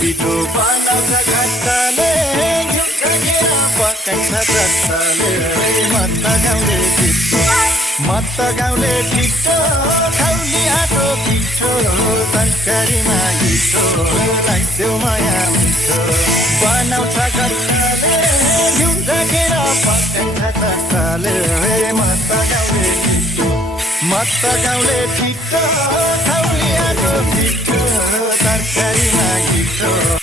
पिठो बनाउँछ घाटले पकाइन्छ जस्तले मत गाउँले छिटो खाउली आँटो पिठो तरकारीमा हिटो राख्देऊ माया मिठो बनाउँछ घाटले घिउ राखेर पकाइन्छ जस्तले मत गाउँले छिटो खाउली आँटो पिठो तरकारीमा हिटो